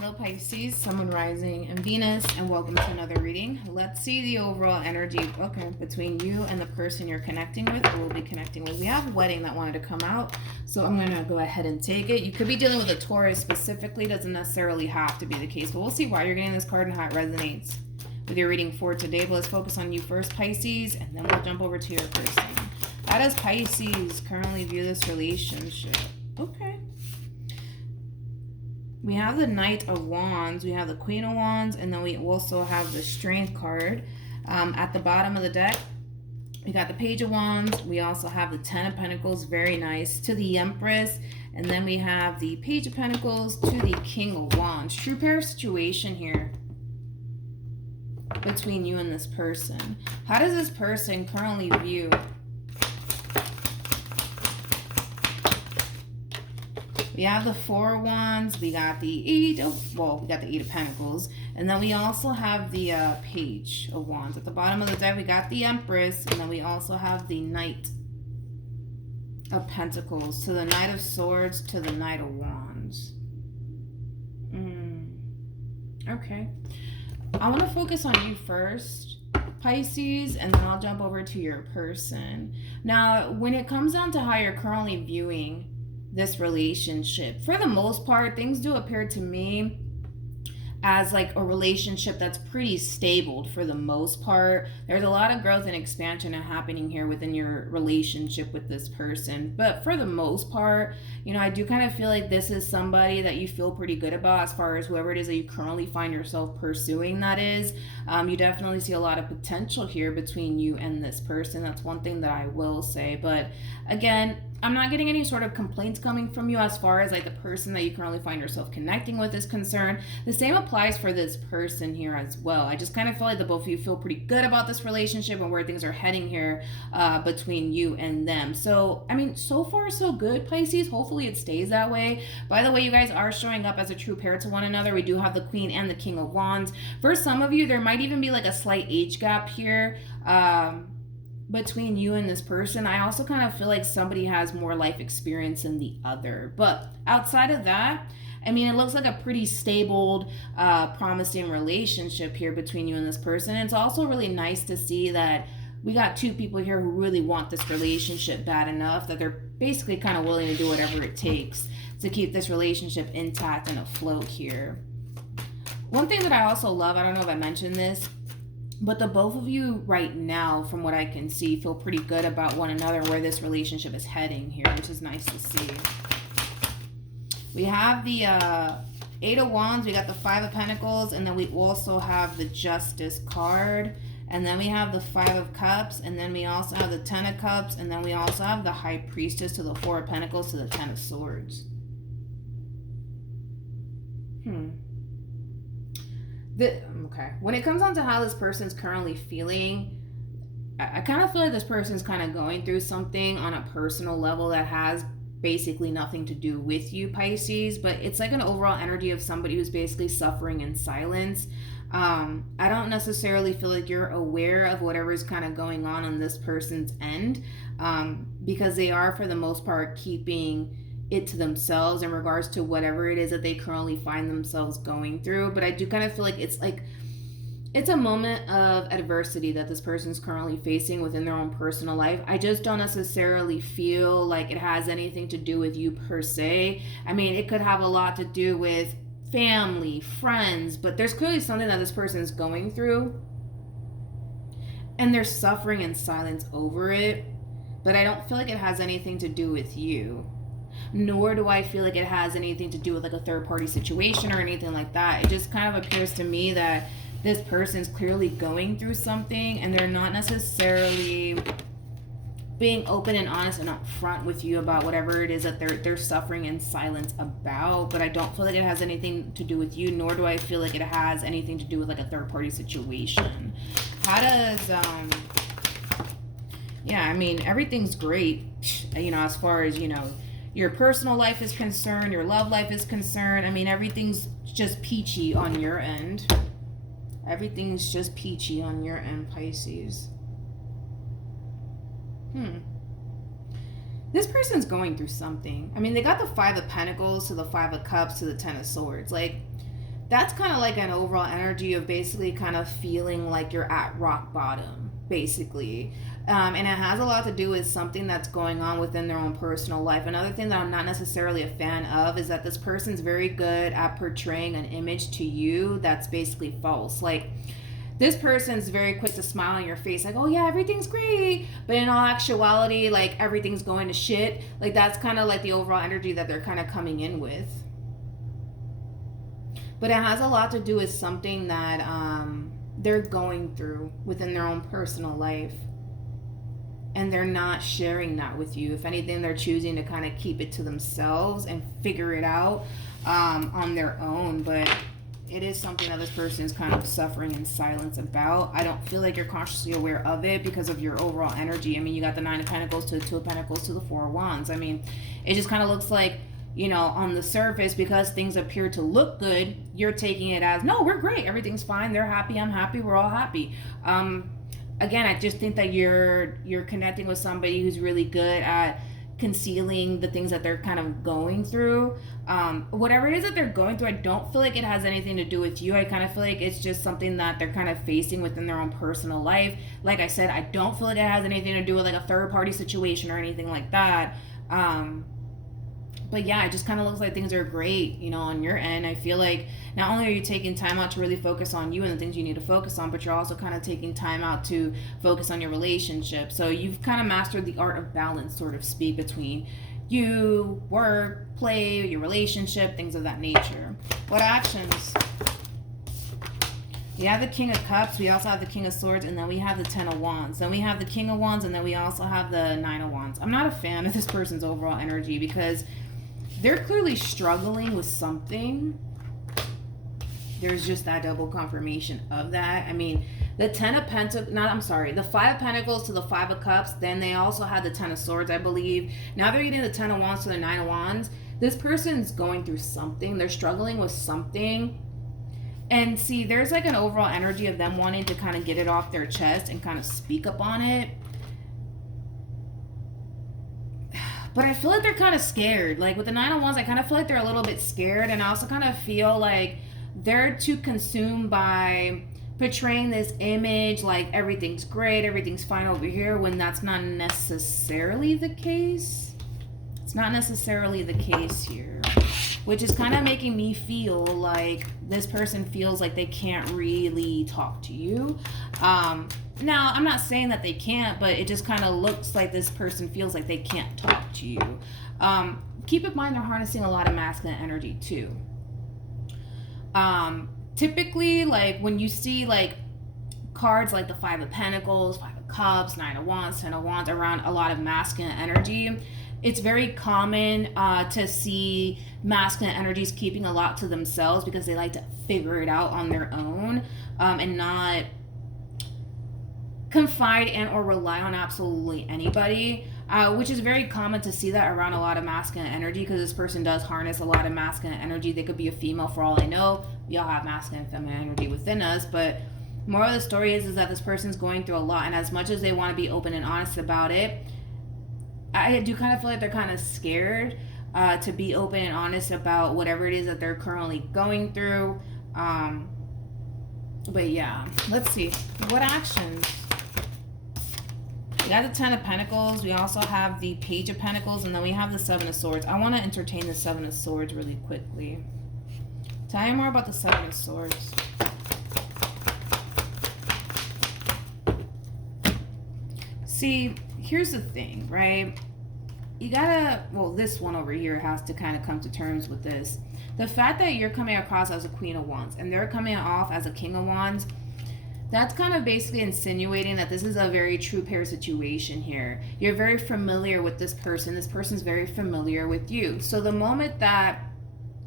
Hello Pisces, Sun, Moon, Rising, and Venus, and welcome to another reading. Let's see the overall energy, between you and the person you're connecting with or will be connecting with. We have wedding that wanted to come out, so I'm going to go ahead and take it. You could be dealing with a Taurus specifically, doesn't necessarily have to be the case, but we'll see why you're getting this card and how it resonates with your reading for today. But let's focus on you first, Pisces, and then we'll jump over to your person. How does Pisces currently view this relationship? Okay. We have the Knight of Wands, we have the Queen of Wands, and then we also have the Strength card. At the bottom of the deck, we got the Page of Wands. We also have the Ten of Pentacles, very nice, to the Empress. And then we have the Page of Pentacles to the King of Wands. True pair situation here between you and this person. How does this person currently view? We have the Four of Wands, we got the Eight of Pentacles, and then we also have the Page of Wands. At the bottom of the deck, we got the Empress, and then we also have the Knight of Pentacles, to the Knight of Swords, to the Knight of Wands. Okay. I want to focus on you first, Pisces, and then I'll jump over to your person. Now, when it comes down to how you're currently viewing this relationship, for the most part, things do appear to me as like a relationship that's pretty stable for the most part. There's a lot of growth and expansion happening here within your relationship with this person, but for the most part, you know, I do kind of feel like this is somebody that you feel pretty good about as far as whoever it is that you currently find yourself pursuing. That is, you definitely see a lot of potential here between you and this person. That's one thing that I will say. But again, I'm not getting any sort of complaints coming from you as far as like the person that you currently find yourself connecting with is concerned. The same applies for this person here as well. I just kind of feel like the both of you feel pretty good about this relationship and where things are heading here between you and them. So, I mean, so far so good, Pisces. Hopefully it stays that way. By the way, you guys are showing up as a true pair to one another. We do have the Queen and the King of Wands. For some of you, there might even be like a slight age gap here between you and this person. I also kind of feel like somebody has more life experience than the other. But outside of that, I mean, it looks like a pretty stable, promising relationship here between you and this person. And it's also really nice to see that we got two people here who really want this relationship bad enough that they're basically kind of willing to do whatever it takes to keep this relationship intact and afloat here. One thing that I also love, I don't know if I mentioned this, but the both of you right now, from what I can see, feel pretty good about one another, where this relationship is heading here, which is nice to see. We have the Eight of Wands, we got the Five of Pentacles, and then we also have the Justice card. And then we have the Five of Cups, and then we also have the Ten of Cups, and then we also have the High Priestess to the Four of Pentacles to the Ten of Swords. Okay, when it comes on to how this person's currently feeling, I kind of feel like this person's kind of going through something on a personal level that has basically nothing to do with you, Pisces, but it's like an overall energy of somebody who's basically suffering in silence. I don't necessarily feel like you're aware of whatever is kind of going on this person's end, because they are, for the most part, keeping it to themselves in regards to whatever it is that they currently find themselves going through. But I do kind of feel like it's a moment of adversity that this person's currently facing within their own personal life. I just don't necessarily feel like it has anything to do with you per se. I mean, it could have a lot to do with family, friends, but there's clearly something that this person is going through and they're suffering in silence over it. But I don't feel like it has anything to do with you. Nor do I feel like it has anything to do with like a third party situation or anything like that. It just kind of appears to me that this person's clearly going through something and they're not necessarily being open and honest and upfront with you about whatever it is that they're suffering in silence about. But I don't feel like it has anything to do with you, nor do I feel like it has anything to do with like a third party situation. How does yeah, I mean, everything's great, you know, as far as, you know, your personal life is concerned, your love life is concerned. I mean, everything's just peachy on your end. Everything's just peachy on your end, Pisces. This person's going through something. I mean, they got the Five of Pentacles to the Five of Cups to the Ten of Swords. Like, that's kind of like an overall energy of basically kind of feeling like you're at rock bottom, basically. And it has a lot to do with something that's going on within their own personal life. Another thing that I'm not necessarily a fan of is that this person's very good at portraying an image to you that's basically false. Like, this person's very quick to smile on your face, like, oh yeah, everything's great. But in all actuality, like, everything's going to shit. Like, that's kind of like the overall energy that they're kind of coming in with. But it has a lot to do with something that they're going through within their own personal life. And they're not sharing that with you. If anything, they're choosing to kind of keep it to themselves and figure it out on their own. But it is something that this person is kind of suffering in silence about. I don't feel like you're consciously aware of it because of your overall energy. I mean, you got the 9 of Pentacles to the 2 of Pentacles to the 4 of Wands. I mean, it just kind of looks like, you know, on the surface, because things appear to look good, you're taking it as, no, we're great. Everything's fine. They're happy. I'm happy. We're all happy. Again, I just think that you're connecting with somebody who's really good at concealing the things that they're kind of going through. Whatever it is that they're going through, I don't feel like it has anything to do with you. I kind of feel like it's just something that they're kind of facing within their own personal life. Like I said, I don't feel like it has anything to do with like a third party situation or anything like that. But yeah, it just kind of looks like things are great, you know, on your end. I feel like not only are you taking time out to really focus on you and the things you need to focus on, but you're also kind of taking time out to focus on your relationship. So you've kind of mastered the art of balance, sort of speak, between you, work, play, your relationship, things of that nature. What actions? We have the King of Cups, we also have the King of Swords, and then we have the 10 of Wands. Then we have the King of Wands, and then we also have the 9 of Wands. I'm not a fan of this person's overall energy because they're clearly struggling with something. There's just that double confirmation of that. I mean, the 10 of Pentacles, the 5 of Pentacles to the 5 of Cups, then they also had the 10 of Swords, I believe. Now they're getting the 10 of Wands to the 9 of Wands. This person's going through something. They're struggling with something. And see, there's like an overall energy of them wanting to kind of get it off their chest and kind of speak up on it. But I feel like they're kind of scared. Like with the 9 of Wands, I kind of feel like they're a little bit scared. And I also kind of feel like they're too consumed by portraying this image like everything's great, everything's fine over here, when that's not necessarily the case. It's not necessarily the case here. Which is kind of making me feel like this person feels like they can't really talk to you. Now, I'm not saying that they can't, but it just kind of looks like this person feels like they can't talk to you. Keep in mind they're harnessing a lot of masculine energy too. Typically, like when you see like cards like the 5 of Pentacles, 5 of Cups, 9 of Wands, 10 of Wands around a lot of masculine energy, it's very common to see masculine energies keeping a lot to themselves because they like to figure it out on their own and not confide and or rely on absolutely anybody, which is very common to see that around a lot of masculine energy because this person does harness a lot of masculine energy. They could be a female for all I know. We all have masculine and feminine energy within us, but moral of the story is that this person's going through a lot, and as much as they want to be open and honest about it, I do kind of feel like they're kind of scared to be open and honest about whatever it is that they're currently going through. But yeah, let's see. What actions? We got the 10 of Pentacles. We also have the Page of Pentacles. And then we have the 7 of Swords. I want to entertain the 7 of Swords really quickly. Tell me more about the 7 of Swords. See, here's the thing, right? You gotta, well, this one over here has to kind of come to terms with this. The fact that you're coming across as a Queen of Wands and they're coming off as a King of Wands, that's kind of basically insinuating that this is a very true pair situation here. You're very familiar with this person. This person's very familiar with you. So the moment that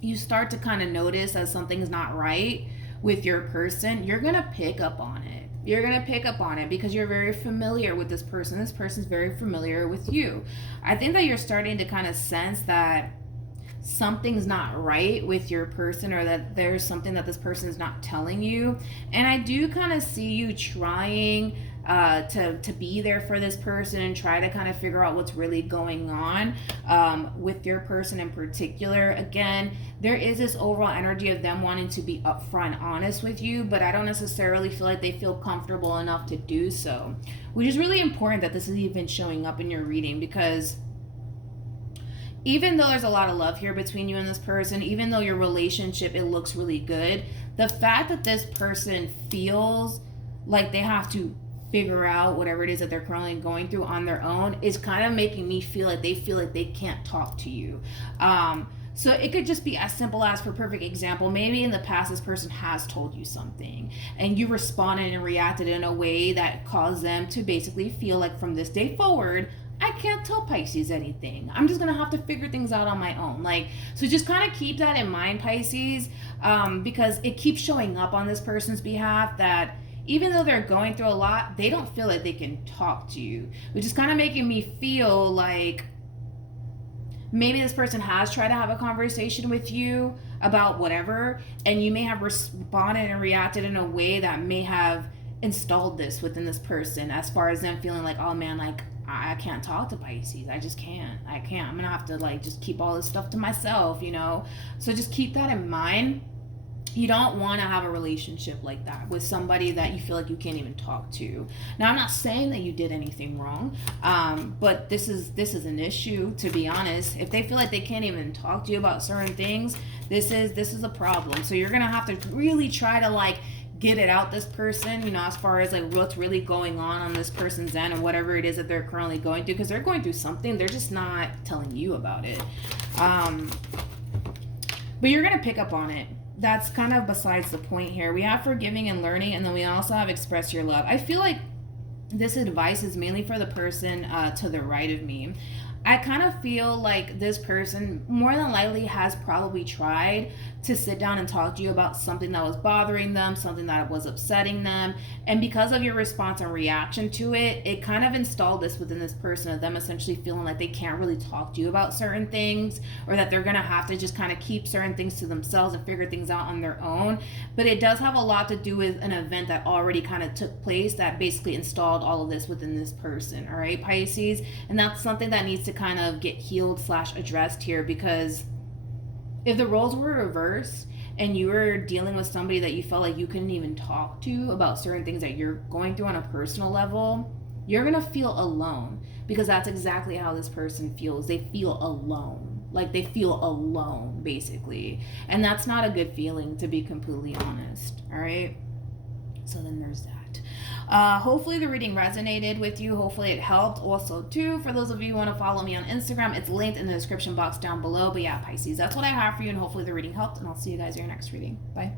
you start to kind of notice that something's not right with your person, you're going to pick up on it. You're going to pick up on it because you're very familiar with this person. This person's very familiar with you. I think that you're starting to kind of sense that something's not right with your person, or that there's something that this person is not telling you. And I do kind of see you trying to be there for this person and try to kind of figure out what's really going on with your person in particular. Again, there is this overall energy of them wanting to be upfront honest with you, but I don't necessarily feel like they feel comfortable enough to do so, which is really important that this is even showing up in your reading, because even though there's a lot of love here between you and this person, even though your relationship, it looks really good, the fact that this person feels like they have to figure out whatever it is that they're currently going through on their own is kind of making me feel like they can't talk to you. So it could just be as simple as, for perfect example, maybe in the past this person has told you something and you responded and reacted in a way that caused them to basically feel like, from this day forward, I can't tell Pisces anything. I'm just going to have to figure things out on my own. Like, so just kind of keep that in mind, Pisces, because it keeps showing up on this person's behalf that even though they're going through a lot, they don't feel like they can talk to you, which is kind of making me feel like maybe this person has tried to have a conversation with you about whatever, and you may have responded and reacted in a way that may have installed this within this person, as far as them feeling like, oh man, like, I can't talk to Pisces. I just can't. I'm going to have to, like, just keep all this stuff to myself, you know? So just keep that in mind. You don't want to have a relationship like that with somebody that you feel like you can't even talk to. Now, I'm not saying that you did anything wrong, but this is an issue, to be honest. If they feel like they can't even talk to you about certain things, this is a problem. So you're going to have to really try to, like, get it out this person, you know, as far as like what's really going on this person's end, or whatever it is that they're currently going through, because they're going through something, they're just not telling you about it. But you're going to pick up on it. That's kind of besides the point here. We have forgiving and learning, and then we also have express your love. I feel like this advice is mainly for the person to the right of me. I kind of feel like this person more than likely has probably tried to sit down and talk to you about something that was bothering them, something that was upsetting them. And because of your response and reaction to it, it kind of installed this within this person of them essentially feeling like they can't really talk to you about certain things, or that they're going to have to just kind of keep certain things to themselves and figure things out on their own. But it does have a lot to do with an event that already kind of took place that basically installed all of this within this person. All right, Pisces? And that's something that needs to kind of get healed / addressed here, because if the roles were reversed and you were dealing with somebody that you felt like you couldn't even talk to about certain things that you're going through on a personal level, you're gonna feel alone, because that's exactly how this person feels. They feel alone. Like, they feel alone, basically. And that's not a good feeling, to be completely honest. All right? So then there's that. Hopefully the reading resonated with you. Hopefully it helped. Also, too, for those of you who want to follow me on Instagram, it's linked in the description box down below. But yeah, Pisces, that's what I have for you, and hopefully the reading helped, and I'll see you guys in your next reading. Bye.